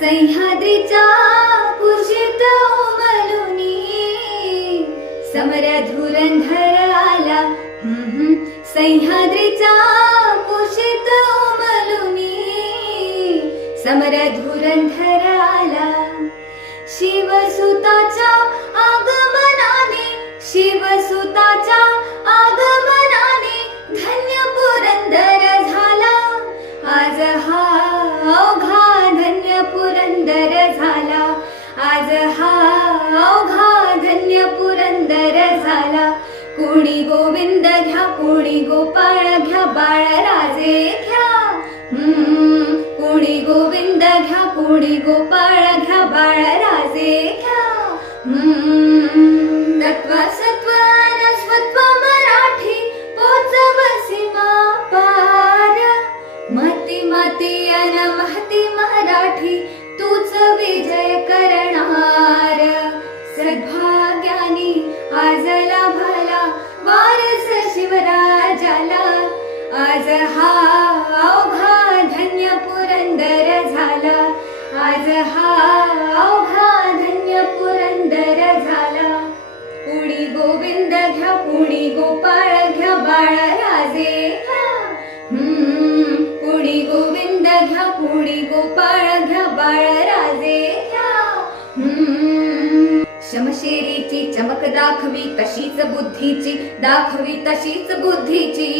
सह्याद्रीच्या कुशीत उमलुनी समर धुरंधर आला. सह्याद्रीच्या कुशीत उमलुनी समर धुरंधर आला. शिवसुताच्या आगमनाने, शिवसुताच्या आगमनाने धन्य पुरंदर झाला. आज हा अवघा धन्य पुरंदर झाला. आज हा अवघा धन्य पुरंदर झाला. कोणी गोविंद घ्या, कोणी गोपाळ घ्या, बाळराजे घ्या. कोणी गोविंद घ्या, कोणी गोपाळ घ्या, बाळराजे घ्या. तत्व सत्व स्वत्व मराठी पोचव सीमा पार. महती महती अन महती मराठी तूच विजय करणार. सद्भाग्यानी आज लाभला वारस शिवराजाला. आज हा अवघा धन्य पुरंदर झाला. आज हा अवघा धन्य पुरंदर झाला. कोणी गोविंद घ्या, कोणी गोपाळ घ्या, बाळराजे घ्या. कोणी गोविंद घ्या, कोणी गोपाळ घ्या, बाळराजे घ्या. शमशेरीची चमक दाखवी तशीच बुद्धीची, दाखवी तशीच बुद्धीची.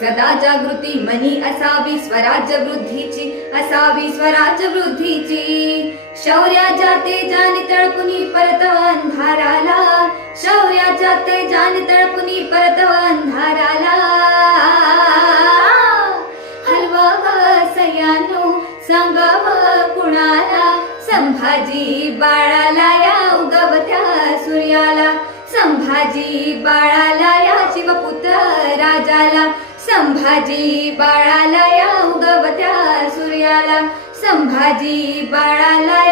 सदा जागृती मनी असावी स्वराज्य वृद्धीची, असावी स्वराज्य वृद्धीची. शौर्याच्या तेजाने तळपुनी परतव अंधाराला. शौर्याच्या तेजाने तळपुनी परतव अंधाराला. हलवाव सयानो सांगाव कुणाला. संभाजी बाळाला या उगवत्या सूर्याला. संभाजी बाळाला या शिवपुत्र राजाला. संभाजी बाळाला या उगवत्या सूर्याला. संभाजी बाळाला